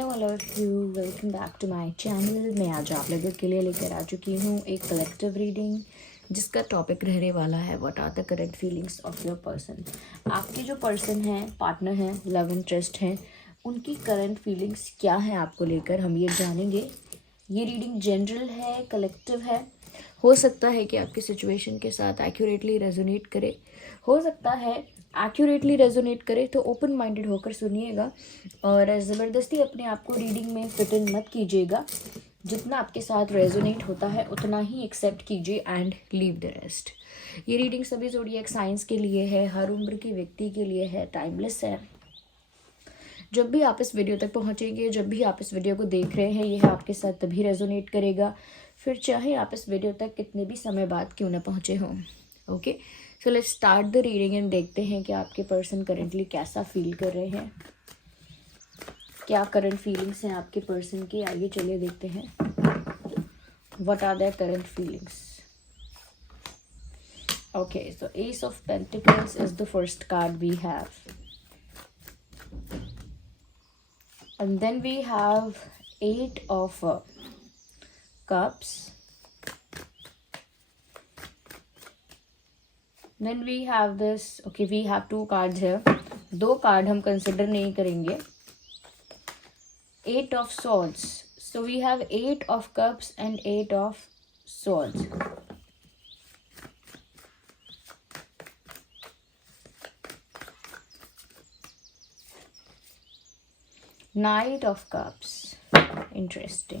Hello all of you, welcome back to my channel. मैं आज आप लोगों के लिए लेकर आ चुकी हूँ एक कलेक्टिव रीडिंग जिसका टॉपिक रहने वाला है what are the current feelings of your person. आपके जो पर्सन हैं, पार्टनर हैं, लव इंटरेस्ट हैं, उनकी करंट फीलिंग्स क्या हैं आपको लेकर, हम ये जानेंगे। ये रीडिंग जनरल है, कलेक्टिव है। हो सकता है कि आपकी सिचुएशन के साथ एक्यूरेटली रेजोनेट करे, हो सकता है एक्यूरेटली रेजोनेट करे, तो ओपन माइंडेड होकर सुनिएगा और ज़बरदस्ती अपने आप को रीडिंग में फिट इन मत कीजिएगा। जितना आपके साथ रेजोनेट होता है उतना ही एक्सेप्ट कीजिए एंड लीव द रेस्ट। ये रीडिंग सभी ज़ोडिएक साइंस के लिए है, हर उम्र के व्यक्ति के लिए है, टाइमलेस है। जब भी आप इस वीडियो तक पहुंचेंगे, जब भी आप इस वीडियो को देख रहे हैं, यह आपके साथ तभी रेजोनेट करेगा, फिर चाहे आप इस वीडियो तक कितने भी समय बाद क्यों ना पहुंचे हों। Okay, so let's start the reading and देखते हैं कि आपके पर्सन करेंटली कैसा फील कर रहे हैं, क्या करंट फीलिंग्स हैं आपके पर्सन की। आइए चलिए देखते हैं what are their current feelings. Okay, so ace of pentacles is the first card we have, and then we have 8 of cups, then we have this, okay, we have 2 cards here, 2 card हम consider नहीं करेंगे। 8 of swords, so we have 8 of cups and 8 of swords. Knight of cups, interesting.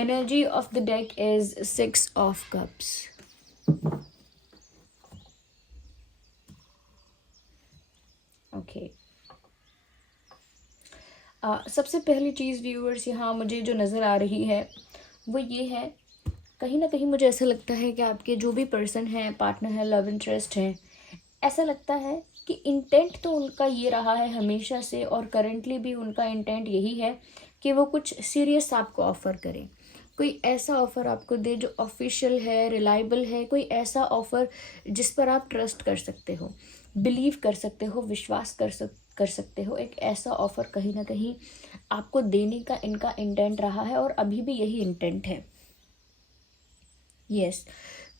Energy of the deck is 6 of cups. Okay. सबसे पहली चीज़ viewers यहाँ मुझे जो नज़र आ रही है वो ये है, कहीं ना कहीं मुझे ऐसा लगता है कि आपके जो भी पर्सन है, पार्टनर है, लव इंटरेस्ट है, ऐसा लगता है कि इंटेंट तो उनका ये रहा है हमेशा से और करंटली भी उनका इंटेंट यही है कि वो कुछ सीरियस आपको ऑफ़र करें, कोई ऐसा ऑफ़र आपको दे जो ऑफिशियल है, रिलायबल है, कोई ऐसा ऑफ़र जिस पर आप ट्रस्ट कर सकते हो, बिलीव कर सकते हो, विश्वास कर सकते हो। एक ऐसा ऑफ़र कहीं ना कहीं आपको देने का इनका इंटेंट रहा है और अभी भी यही इंटेंट है। यस,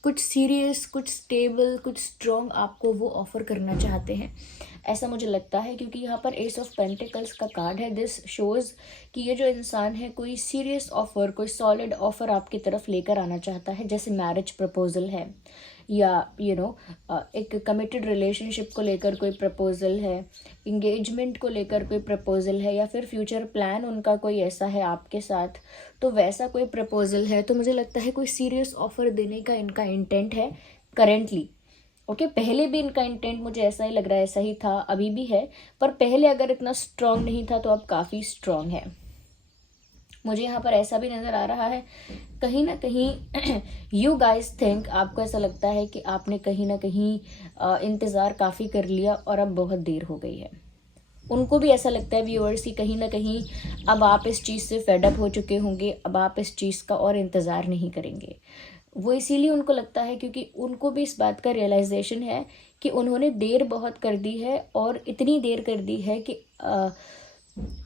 कुछ सीरियस, कुछ स्टेबल, कुछ स्ट्रॉन्ग आपको वो ऑफ़र करना चाहते हैं, ऐसा मुझे लगता है, क्योंकि यहाँ पर एस ऑफ पेंटिकल्स का कार्ड है। दिस शोज़ कि ये जो इंसान है कोई सीरियस ऑफ़र, कोई सॉलिड ऑफ़र आपकी तरफ लेकर आना चाहता है, जैसे मैरिज प्रपोजल है या एक कमिटेड रिलेशनशिप को लेकर कोई प्रपोजल है, इंगेजमेंट को लेकर कोई प्रपोजल है, या फिर फ्यूचर प्लान उनका कोई ऐसा है आपके साथ, तो वैसा कोई प्रपोजल है। तो मुझे लगता है कोई सीरियस ऑफ़र देने का इनका इंटेंट है करेंटली। ओके, पहले भी इनका इंटेंट मुझे ऐसा ही लग रहा है, ऐसा ही था, अभी भी है, पर पहले अगर इतना स्ट्रॉन्ग नहीं था तो अब काफ़ी स्ट्रॉन्ग है। मुझे यहाँ पर ऐसा भी नज़र आ रहा है, कहीं ना कहीं यू गाइज थिंक, आपको ऐसा लगता है कि आपने कहीं ना कहीं इंतज़ार काफ़ी कर लिया और अब बहुत देर हो गई है। उनको भी ऐसा लगता है व्यूअर्स की कहीं ना कहीं अब आप इस चीज़ से फेडअप हो चुके होंगे, अब आप इस चीज़ का और इंतज़ार नहीं करेंगे। वो इसीलिए उनको लगता है क्योंकि उनको भी इस बात का रियलाइजेशन है कि उन्होंने देर बहुत कर दी है और इतनी देर कर दी है कि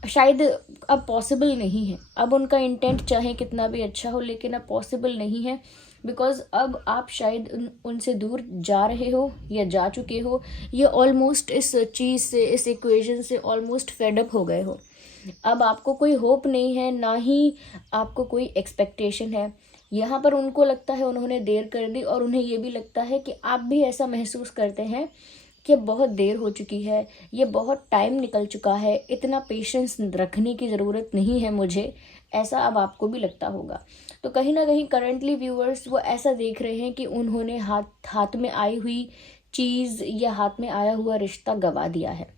शायद अब पॉसिबल नहीं है। अब उनका इंटेंट चाहे कितना भी अच्छा हो लेकिन अब पॉसिबल नहीं है, बिकॉज अब आप शायद उनसे दूर जा रहे हो या जा चुके हो, या ऑलमोस्ट इस चीज़ से, इस इक्वेशन से ऑलमोस्ट फेडअप हो गए हो। अब आपको कोई होप नहीं है, ना ही आपको कोई एक्सपेक्टेशन है। यहाँ पर उनको लगता है उन्होंने देर कर दी, और उन्हें ये भी लगता है कि आप भी ऐसा महसूस करते हैं कि अब बहुत देर हो चुकी है, ये बहुत टाइम निकल चुका है, इतना पेशेंस रखने की ज़रूरत नहीं है मुझे, ऐसा अब आपको भी लगता होगा। तो कहीं ना कहीं करंटली व्यूअर्स वो ऐसा देख रहे हैं कि उन्होंने हाथ में आई हुई चीज़ या हाथ में आया हुआ रिश्ता गंवा दिया है,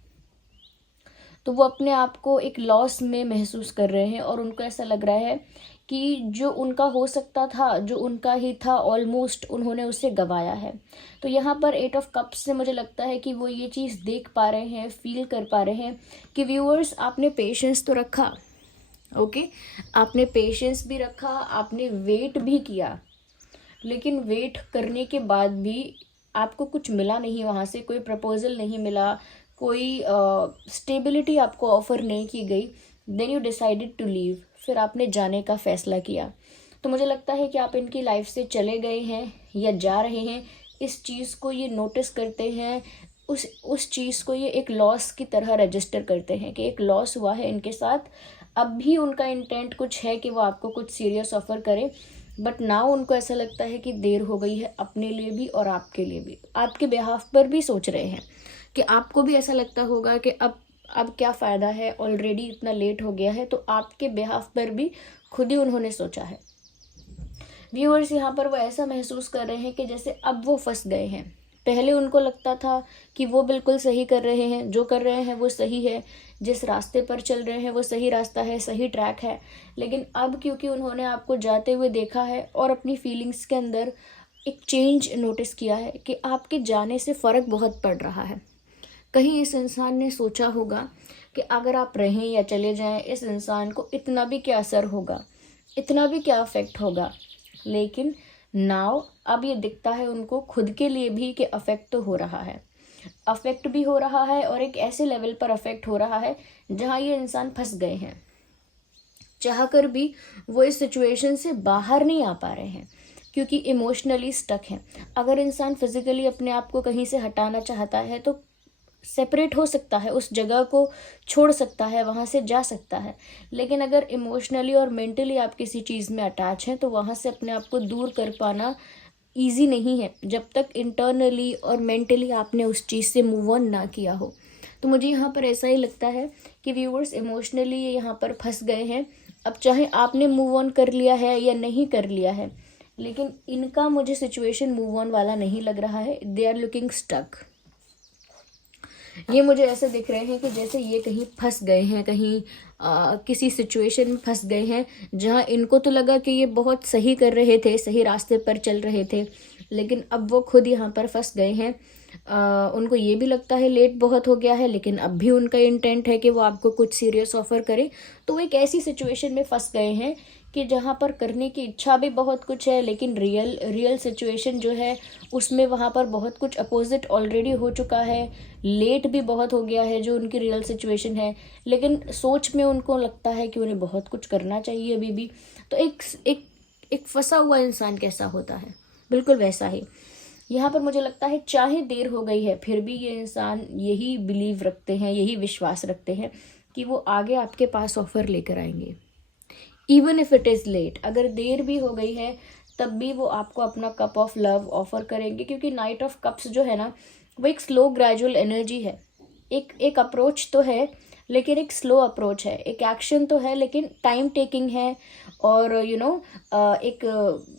तो वो अपने आप को एक लॉस में महसूस कर रहे हैं और उनको ऐसा लग रहा है कि जो उनका हो सकता था, जो उनका ही था, ऑलमोस्ट उन्होंने उसे गंवाया है। तो यहाँ पर 8 ऑफ कप्स से मुझे लगता है कि वो ये चीज़ देख पा रहे हैं, फील कर पा रहे हैं कि व्यूअर्स आपने पेशेंस तो रखा, ओके, आपने पेशेंस भी रखा, आपने वेट भी किया, लेकिन वेट करने के बाद भी आपको कुछ मिला नहीं, वहाँ से कोई प्रपोजल नहीं मिला, कोई स्टेबिलिटी आपको ऑफ़र नहीं की गई, then you decided to leave, फिर आपने जाने का फैसला किया। तो मुझे लगता है कि आप इनकी लाइफ से चले गए हैं या जा रहे हैं, इस चीज़ को ये नोटिस करते हैं, उस चीज़ को ये एक लॉस की तरह रजिस्टर करते हैं कि एक लॉस हुआ है इनके साथ। अब भी उनका इंटेंट कुछ है कि वो आपको कुछ सीरियस ऑफर करे, बट नाउ उनको ऐसा लगता है कि देर हो गई है, अपने लिए भी और आपके लिए भी। आपके बिहाफ पर भी सोच रहे हैं कि आपको भी ऐसा लगता होगा कि अब क्या फ़ायदा है, ऑलरेडी इतना लेट हो गया है। तो आपके बिहाफ पर भी खुद ही उन्होंने सोचा है। व्यूअर्स, यहाँ पर वो ऐसा महसूस कर रहे हैं कि जैसे अब वो फंस गए हैं। पहले उनको लगता था कि वो बिल्कुल सही कर रहे हैं, जो कर रहे हैं वो सही है, जिस रास्ते पर चल रहे हैं वो सही रास्ता है, सही ट्रैक है। लेकिन अब क्योंकि उन्होंने आपको जाते हुए देखा है और अपनी फीलिंग्स के अंदर एक चेंज नोटिस किया है कि आपके जाने से फ़र्क बहुत पड़ रहा है। कहीं इस इंसान ने सोचा होगा कि अगर आप रहें या चले जाएं, इस इंसान को इतना भी क्या असर होगा, इतना भी क्या अफेक्ट होगा। लेकिन नाउ अब ये दिखता है उनको खुद के लिए भी कि अफेक्ट तो हो रहा है, अफेक्ट भी हो रहा है, और एक ऐसे लेवल पर अफेक्ट हो रहा है जहाँ ये इंसान फंस गए हैं। चाहकर भी वो इस सिचुएशन से बाहर नहीं आ पा रहे हैं क्योंकि इमोशनली स्टक हैं। अगर इंसान फिजिकली अपने आप को कहीं से हटाना चाहता है तो सेपरेट हो सकता है, उस जगह को छोड़ सकता है, वहाँ से जा सकता है। लेकिन अगर इमोशनली और मेंटली आप किसी चीज़ में अटैच हैं तो वहाँ से अपने आप को दूर कर पाना ईजी नहीं है जब तक इंटरनली और मेंटली आपने उस चीज़ से मूव ऑन ना किया हो। तो मुझे यहाँ पर ऐसा ही लगता है कि व्यूअर्स इमोशनली ये यहाँ पर फंस गए हैं। अब चाहे आपने मूव ऑन कर लिया है या नहीं कर लिया है, लेकिन इनका मुझे सिचुएशन मूव ऑन वाला नहीं लग रहा है। They are looking stuck. ये मुझे ऐसे दिख रहे हैं कि जैसे ये कहीं फंस गए हैं, कहीं किसी सिचुएशन में फंस गए हैं जहां इनको तो लगा कि ये बहुत सही कर रहे थे, सही रास्ते पर चल रहे थे, लेकिन अब वो खुद यहाँ पर फंस गए हैं। उनको ये भी लगता है लेट बहुत हो गया है, लेकिन अब भी उनका इंटेंट है कि वो आपको कुछ सीरियस ऑफर करे। तो वो एक ऐसी सिचुएशन में फंस गए हैं कि जहाँ पर करने की इच्छा भी बहुत कुछ है, लेकिन रियल सिचुएशन जो है उसमें वहाँ पर बहुत कुछ अपोजिट ऑलरेडी हो चुका है, लेट भी बहुत हो गया है जो उनकी रियल सिचुएशन है। लेकिन सोच में उनको लगता है कि उन्हें बहुत कुछ करना चाहिए अभी भी। तो एक फंसा हुआ इंसान कैसा होता है, बिल्कुल वैसा ही यहाँ पर मुझे लगता है। चाहे देर हो गई है फिर भी ये इंसान यही बिलीव रखते हैं, यही विश्वास रखते हैं कि वो आगे आपके पास ऑफर लेकर आएंगे। Even if it is late, अगर देर भी हो गई है तब भी वो आपको अपना कप ऑफ लव ऑफर करेंगे, क्योंकि नाइट ऑफ कप्स जो है ना वो एक स्लो ग्रेजुअल एनर्जी है। एक अप्रोच तो है लेकिन एक स्लो अप्रोच है, एक एक्शन तो है लेकिन टाइम टेकिंग है, और एक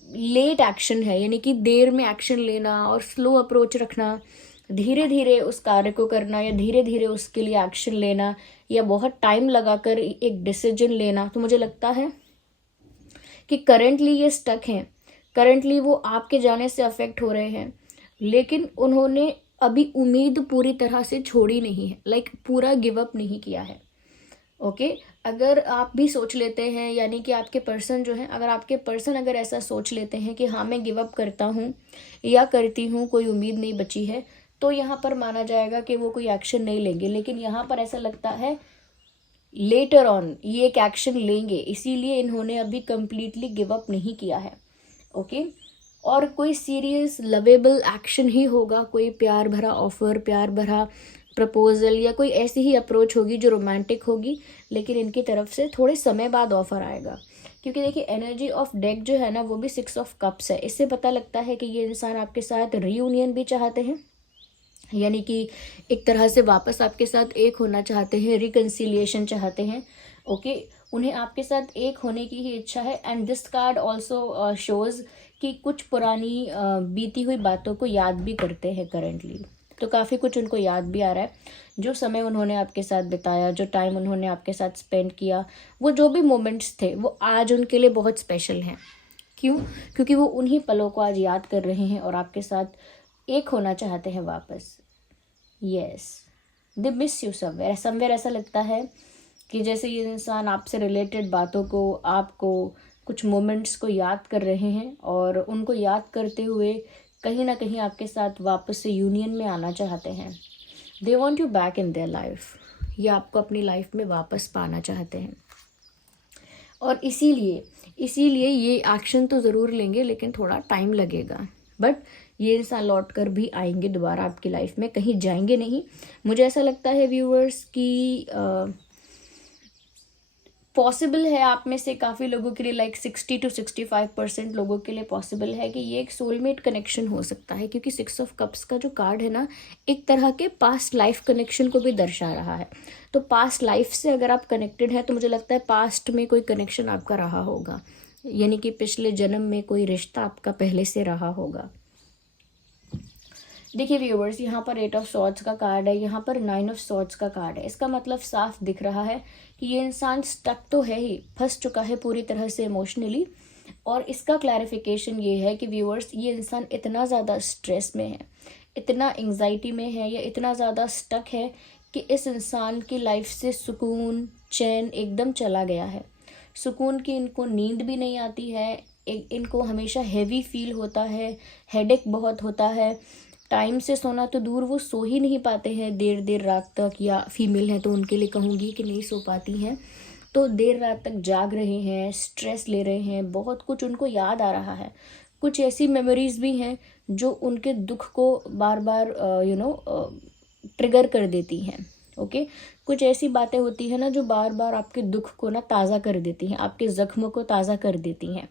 लेट एक्शन है, यानी कि देर में एक्शन लेना और स्लो अप्रोच रखना, धीरे धीरे उस कार्य को करना या धीरे धीरे उसके लिए एक्शन लेना या बहुत टाइम लगाकर एक डिसीजन लेना। तो मुझे लगता है कि करंटली ये स्टक हैं, करंटली वो आपके जाने से अफेक्ट हो रहे हैं, लेकिन उन्होंने अभी उम्मीद पूरी तरह से छोड़ी नहीं है, लाइक पूरा गिव अप नहीं किया है। ओके अगर आप भी सोच लेते हैं, यानी कि आपके पर्सन जो है, अगर आपके पर्सन अगर ऐसा सोच लेते हैं कि हाँ मैं गिव अप करता हूँ या करती हूँ, कोई उम्मीद नहीं बची है, तो यहाँ पर माना जाएगा कि वो कोई एक्शन नहीं लेंगे। लेकिन यहाँ पर ऐसा लगता है लेटर ऑन ये एक एक्शन लेंगे, इसीलिए इन्होंने अभी कंप्लीटली गिव अप नहीं किया है। ओके और कोई सीरियस लवेबल एक्शन ही होगा, कोई प्यार भरा ऑफर, प्यार भरा प्रपोजल या कोई ऐसी ही अप्रोच होगी जो रोमांटिक होगी, लेकिन इनकी तरफ से थोड़े समय बाद ऑफर आएगा। क्योंकि देखिए एनर्जी ऑफ डेक जो है ना वो भी 6 ऑफ कप्स है। इससे पता लगता है कि ये इंसान आपके साथ रीयूनियन भी चाहते हैं, यानी कि एक तरह से वापस आपके साथ एक होना चाहते हैं, रिकन्सिलिएशन चाहते हैं। ओके उन्हें आपके साथ एक होने की ही इच्छा है। And this card also shows कि कुछ पुरानी बीती हुई बातों को याद भी करते हैं करंटली। तो काफ़ी कुछ उनको याद भी आ रहा है, जो समय उन्होंने आपके साथ बिताया, जो टाइम उन्होंने आपके साथ स्पेंड किया, वो जो भी मोमेंट्स थे वो आज उनके लिए बहुत स्पेशल हैं। क्यों? क्योंकि वो उन्हीं पलों को आज याद कर रहे हैं और आपके साथ एक होना चाहते हैं वापस। Yes they miss you somewhere. ऐसा लगता है कि जैसे ये इंसान आपसे रिलेटेड बातों को, आपको, कुछ मोमेंट्स को याद कर रहे हैं और उनको याद करते हुए कहीं ना कहीं आपके साथ वापस से यूनियन में आना चाहते हैं। They want you back in their life. या आपको अपनी लाइफ में वापस पाना चाहते हैं। और इसीलिए ये एक्शन तो ज़रूर लेंगे, लेकिन थोड़ा टाइम लगेगा, बट ये इंसान लौट कर भी आएंगे दोबारा आपकी लाइफ में, कहीं जाएंगे नहीं। मुझे ऐसा लगता है व्यूअर्स कि पॉसिबल है आप में से काफ़ी लोगों के लिए, लाइक 60 to 65% लोगों के लिए पॉसिबल है कि ये एक सोलमेट कनेक्शन हो सकता है, क्योंकि 6 of Cups का जो कार्ड है ना, एक तरह के पास्ट लाइफ कनेक्शन को भी दर्शा रहा है। तो पास्ट लाइफ से अगर आप कनेक्टेड हैं तो मुझे लगता है पास्ट में कोई कनेक्शन आपका रहा होगा, यानी कि पिछले जन्म में कोई रिश्ता आपका पहले से रहा होगा। देखिए व्यूअर्स, यहाँ पर 8 of Swords का कार्ड है, यहाँ पर 9 of Swords का कार्ड है। इसका मतलब साफ दिख रहा है कि ये इंसान स्टक तो है ही, फंस चुका है पूरी तरह से इमोशनली। और इसका क्लैरिफिकेशन ये है कि व्यूअर्स, ये इंसान इतना ज़्यादा स्ट्रेस में है, इतना एंग्जाइटी में है, या इतना ज़्यादा स्टक है कि इस इंसान की लाइफ से सुकून चैन एकदम चला गया है। सुकून की इनको नींद भी नहीं आती है, इनको हमेशा हैवी फील होता है, हेडेक बहुत होता है। टाइम से सोना तो दूर, वो सो ही नहीं पाते हैं देर देर रात तक, या फीमेल हैं तो उनके लिए कहूँगी कि नहीं सो पाती हैं, तो देर रात तक जाग रहे हैं, स्ट्रेस ले रहे हैं, बहुत कुछ उनको याद आ रहा है। कुछ ऐसी मेमोरीज भी हैं जो उनके दुख को बार बार ट्रिगर कर देती हैं। ओके, कुछ ऐसी बातें होती हैं ना जो बार बार आपके दुख को ना ताज़ा कर देती हैं, आपके ज़ख्मों को ताज़ा कर देती हैं।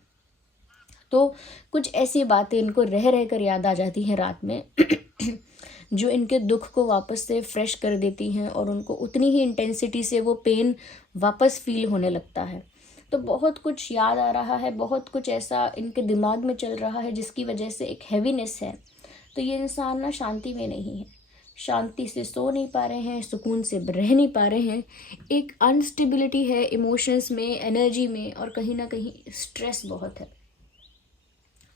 तो कुछ ऐसी बातें इनको रह रह कर याद आ जाती हैं रात में जो इनके दुख को वापस से फ्रेश कर देती हैं, और उनको उतनी ही इंटेंसिटी से वो पेन वापस फील होने लगता है। तो बहुत कुछ याद आ रहा है, बहुत कुछ ऐसा इनके दिमाग में चल रहा है जिसकी वजह से एक हैवीनेस है। तो ये इंसान ना शांति में नहीं है, शांति से सो नहीं पा रहे हैं, सुकून से रह नहीं पा रहे हैं, एक अनस्टेबिलिटी है इमोशंस में, एनर्जी में, और कहीं ना कहीं स्ट्रेस बहुत है।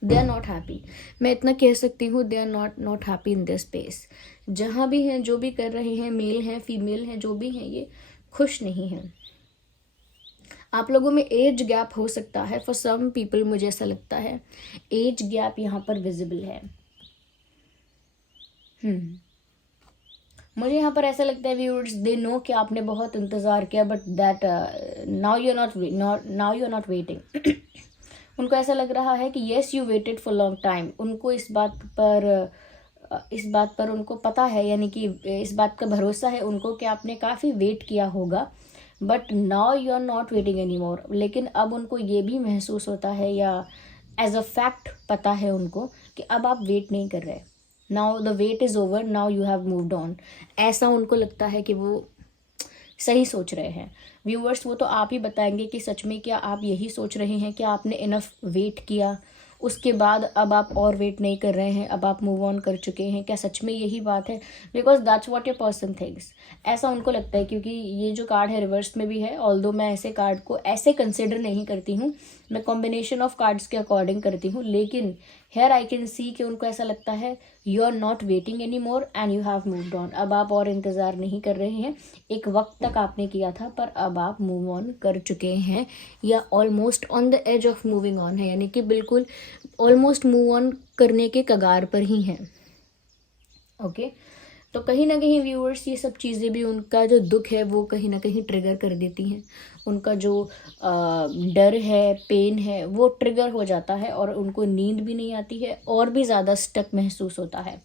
दे आर नॉट हैप्पी, मैं इतना कह सकती हूँ, they are not happy in this space. जहाँ भी हैं, जो भी कर रहे हैं, मेल हैं फीमेल हैं, जो भी हैं, ये खुश नहीं हैं। आप लोगों में एज गैप हो सकता है, फॉर सम पीपल मुझे ऐसा लगता है एज गैप यहाँ पर विजिबल है। मुझे यहाँ पर ऐसा लगता है व्यूअर्स, दे नो कि आपने बहुत इंतज़ार किया, but that now you are not waiting. उनको ऐसा लग रहा है कि yes you waited for long time. उनको इस बात पर उनको पता है, यानी कि इस बात का भरोसा है उनको कि आपने काफ़ी वेट किया होगा, but now you are not waiting any more. लेकिन अब उनको ये भी महसूस होता है, या एज अ फैक्ट पता है उनको कि अब आप वेट नहीं कर रहे, now the wait is over, now you have moved on. ऐसा उनको लगता है कि वो सही सोच रहे हैं। व्यूअर्स, वो तो आप ही बताएंगे कि सच में क्या आप यही सोच रहे हैं कि आपने इनफ वेट किया, उसके बाद अब आप और वेट नहीं कर रहे हैं, अब आप मूव ऑन कर चुके हैं, क्या सच में यही बात है? Because that's what your person thinks, ऐसा उनको लगता है। क्योंकि ये जो कार्ड है रिवर्स में भी है, ऑल्दो मैं ऐसे कार्ड को ऐसे कंसिडर नहीं करती हूँ, मैं कॉम्बिनेशन ऑफ कार्ड्स के अकॉर्डिंग करती हूँ, लेकिन हेयर आई कैन सी कि उनको ऐसा लगता है you are not waiting any more and you have moved on. अब आप और इंतज़ार नहीं कर रहे हैं, एक वक्त तक आपने किया था पर अब आप मूव ऑन कर चुके हैं, या almost on the edge of moving on है, यानी कि बिल्कुल ऑलमोस्ट मूव ऑन करने के कगार पर ही हैं। ओके, तो कहीं ना कहीं व्यूअर्स, ये सब चीज़ें भी उनका जो दुख है वो कहीं ना कहीं ट्रिगर कर देती हैं। उनका जो डर है, पेन है, वो ट्रिगर हो जाता है, और उनको नींद भी नहीं आती है, और भी ज़्यादा स्टक महसूस होता है।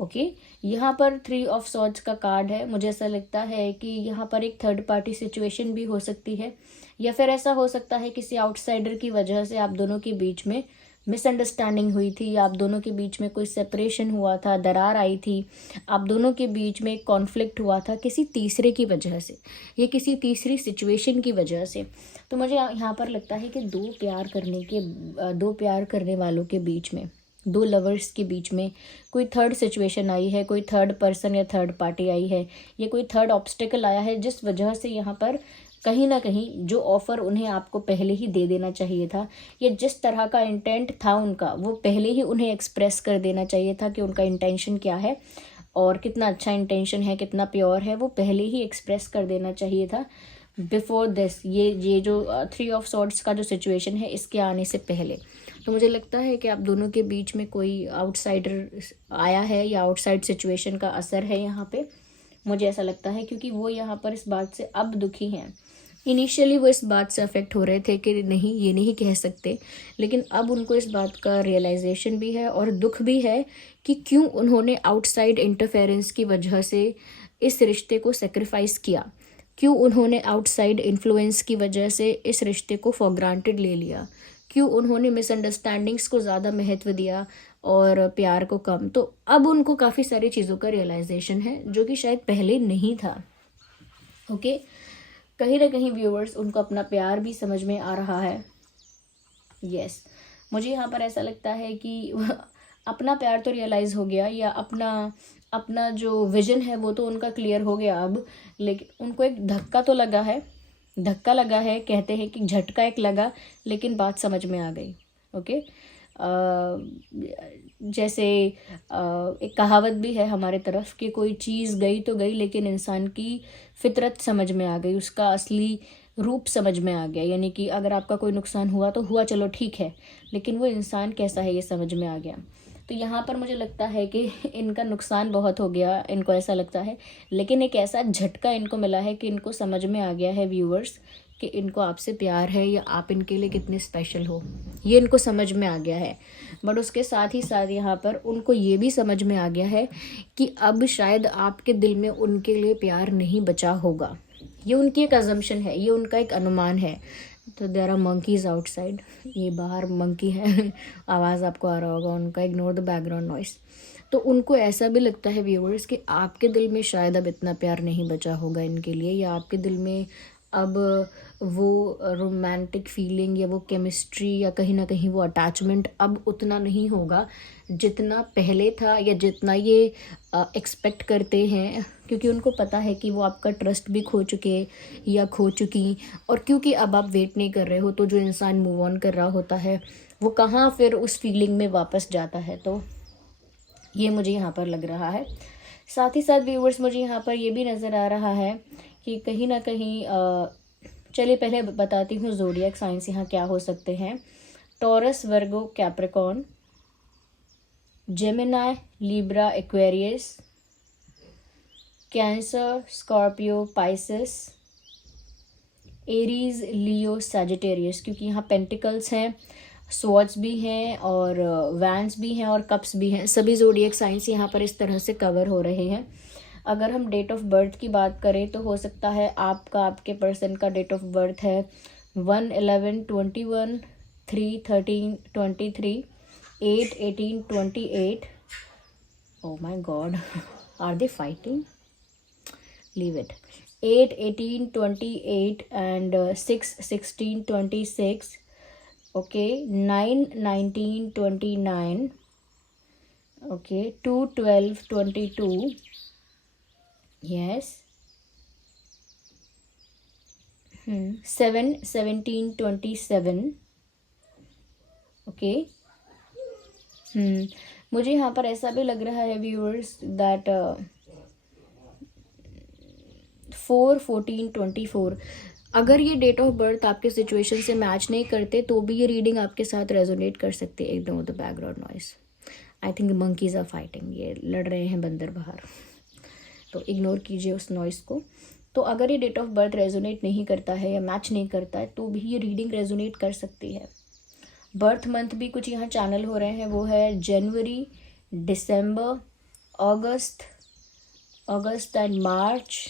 ओके, यहाँ पर 3 of Swords का कार्ड है। मुझे ऐसा लगता है कि यहाँ पर एक थर्ड पार्टी सिचुएशन भी हो सकती है, या फिर ऐसा हो सकता है किसी आउटसाइडर की वजह से आप दोनों के बीच में मिसअंडरस्टैंडिंग हुई थी, आप दोनों के बीच में कोई सेपरेशन हुआ था, दरार आई थी, आप दोनों के बीच में कॉन्फ्लिक्ट हुआ था किसी तीसरे की वजह से, या किसी तीसरी सिचुएशन की वजह से। तो मुझे यहाँ पर लगता है कि दो प्यार करने वालों के बीच में, दो लवर्स के बीच में कोई थर्ड सिचुएशन आई है, कोई थर्ड पर्सन या थर्ड पार्टी आई है, या कोई थर्ड ऑब्स्टेकल आया है, जिस वजह से यहाँ पर कहीं ना कहीं जो ऑफ़र उन्हें आपको पहले ही दे देना चाहिए था, या जिस तरह का इंटेंट था उनका, वो पहले ही उन्हें एक्सप्रेस कर देना चाहिए था कि उनका इंटेंशन क्या है और कितना अच्छा इंटेंशन है, कितना प्योर है, वो पहले ही एक्सप्रेस कर देना चाहिए था बिफोर दिस। ये जो 3 of Swords का जो सिचुएशन है, इसके आने से पहले। तो मुझे लगता है कि आप दोनों के बीच में कोई आउटसाइडर आया है, या आउटसाइड सिचुएशन का असर है यहाँ पे, मुझे ऐसा लगता है, क्योंकि वो यहाँ पर इस बात से अब दुखी हैं। इनिशियली वो इस बात से अफेक्ट हो रहे थे कि नहीं ये नहीं कह सकते, लेकिन अब उनको इस बात का रियलाइजेशन भी है और दुख भी है कि क्यों उन्होंने आउटसाइड इंटरफेरेंस की वजह से इस रिश्ते को सेक्रीफाइस किया, क्यों उन्होंने आउटसाइड इन्फ्लुएंस की वजह से इस रिश्ते को फॉर ग्रांटेड ले लिया, क्यों उन्होंने मिसअंडरस्टैंडिंग्स को ज़्यादा महत्व दिया और प्यार को कम। तो अब उनको काफ़ी सारी चीज़ों का रियलाइजेशन है जो कि शायद पहले नहीं था। ओके, कहीं ना कहीं व्यूअर्स उनको अपना प्यार भी समझ में आ रहा है। यस, मुझे यहाँ पर ऐसा लगता है कि अपना प्यार तो रियलाइज़ हो गया, या अपना अपना जो विजन है वो तो उनका क्लियर हो गया अब, लेकिन उनको एक धक्का तो लगा है। धक्का लगा है, कहते हैं कि झटका एक लगा, लेकिन बात समझ में आ गई। ओके, जैसे एक कहावत भी है हमारे तरफ कि कोई चीज़ गई तो गई, लेकिन इंसान की फितरत समझ में आ गई, उसका असली रूप समझ में आ गया। यानी कि अगर आपका कोई नुकसान हुआ तो हुआ, चलो ठीक है, लेकिन वो इंसान कैसा है ये समझ में आ गया। तो यहाँ पर मुझे लगता है कि इनका नुकसान बहुत हो गया, इनको ऐसा लगता है, लेकिन एक ऐसा झटका इनको मिला है कि इनको समझ में आ गया है व्यूअर्स कि इनको आपसे प्यार है या आप इनके लिए कितने स्पेशल हो, ये इनको समझ में आ गया है। बट उसके साथ ही साथ यहाँ पर उनको ये भी समझ में आ गया है कि अब शायद आपके दिल में उनके लिए प्यार नहीं बचा होगा। ये उनकी एक अजम्पशन है, ये उनका एक अनुमान है। तो देयर आर मंकीज आउटसाइड, ये बाहर मंकी है आवाज़ आपको आ रहा होगा उनका, इग्नोर द बैकग्राउंड नॉइस। तो उनको ऐसा भी लगता है व्यूअर्स कि आपके दिल में शायद अब इतना प्यार नहीं बचा होगा इनके लिए, या आपके दिल में अब वो रोमांटिक फीलिंग या वो केमिस्ट्री या कहीं ना कहीं वो अटैचमेंट अब उतना नहीं होगा जितना पहले था, या जितना ये एक्सपेक्ट करते हैं, क्योंकि उनको पता है कि वो आपका ट्रस्ट भी खो चुके या खो चुकी। और क्योंकि अब आप वेट नहीं कर रहे हो, तो जो इंसान मूव ऑन कर रहा होता है वो कहाँ फिर उस फीलिंग में वापस जाता है। तो ये मुझे यहाँ पर लग रहा है। साथ ही साथ व्यूअर्स मुझे यहाँ पर ये भी नज़र आ रहा है कि कहीं ना कहीं चलिए पहले बताती हूँ ज़ोडिएक साइंस यहाँ क्या हो सकते हैं। Taurus, Virgo, Capricorn, Gemini, Libra, Aquarius, Cancer, Scorpio, Pisces, Aries, Leo, Sagittarius, क्योंकि यहाँ पेंटिकल्स हैं, स्वॉर्ड्स भी हैं और वैंस भी हैं और कप्स भी हैं। सभी ज़ोडिएक साइंस यहाँ पर इस तरह से कवर हो रहे हैं। अगर हम डेट ऑफ बर्थ की बात करें तो हो सकता है आपके पर्सन का डेट ऑफ बर्थ है 1/11/21, 3/13/23, 8/18/28। Oh my God, are they fighting? Leave it. 8/18/28 and 6/16/26. Okay, 9/19/29. Okay, 2/12/22. Yes. 7/17/27. Okay, मुझे यहाँ पर ऐसा भी लग रहा है व्यूअर्स दैट 4/14/24। अगर ये डेट ऑफ बर्थ आपके सिचुएशन से मैच नहीं करते तो भी ये रीडिंग आपके साथ रेजोनेट कर सकती है। Ignore the background noise. I think monkeys are fighting, ये लड़ रहे हैं बंदर बाहर, तो इग्नोर कीजिए उस नॉइस को। तो अगर ये डेट ऑफ बर्थ रेजोनेट नहीं करता है या मैच नहीं करता है तो भी ये रीडिंग रेजोनेट कर सकती है। बर्थ मंथ भी कुछ यहाँ चैनल हो रहे हैं, वो है January, December, August and March,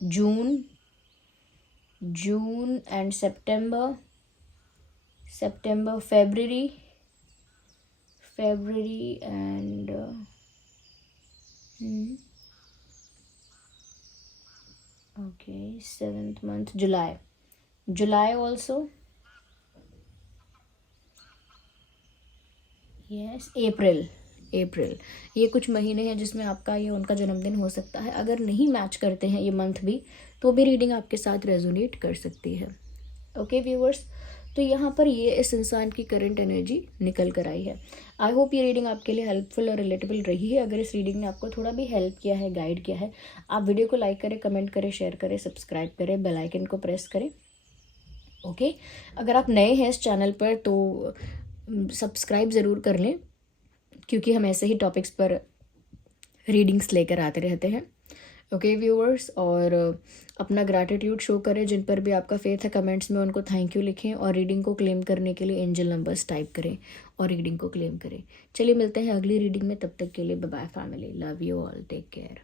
June and September, February and okay 7th month, July also, yes, April. ये कुछ महीने हैं जिसमें आपका ये उनका जन्मदिन हो सकता है। अगर नहीं मैच करते हैं ये मंथ भी तो भी रीडिंग आपके साथ रेजोनेट कर सकती है। ओके व्यूअर्स, तो यहाँ पर ये इस इंसान की करंट एनर्जी निकल कर आई है। आई होप ये रीडिंग आपके लिए हेल्पफुल और रिलेटेबल रही है। अगर इस रीडिंग ने आपको थोड़ा भी हेल्प किया है, गाइड किया है, आप वीडियो को लाइक करें, कमेंट करें, शेयर करें, सब्सक्राइब करें, बेल आइकन को प्रेस करें। ओके, अगर आप नए हैं इस चैनल पर तो सब्सक्राइब ज़रूर कर लें, क्योंकि हम ऐसे ही टॉपिक्स पर रीडिंग्स लेकर आते रहते हैं। ओके व्यूअर्स, और अपना ग्रैटिट्यूड शो करें जिन पर भी आपका फेथ है, कमेंट्स में उनको थैंक यू लिखें, और रीडिंग को क्लेम करने के लिए एंजल नंबर्स टाइप करें और रीडिंग को क्लेम करें। चलिए मिलते हैं अगली रीडिंग में, तब तक के लिए bye bye family, love you all, take care.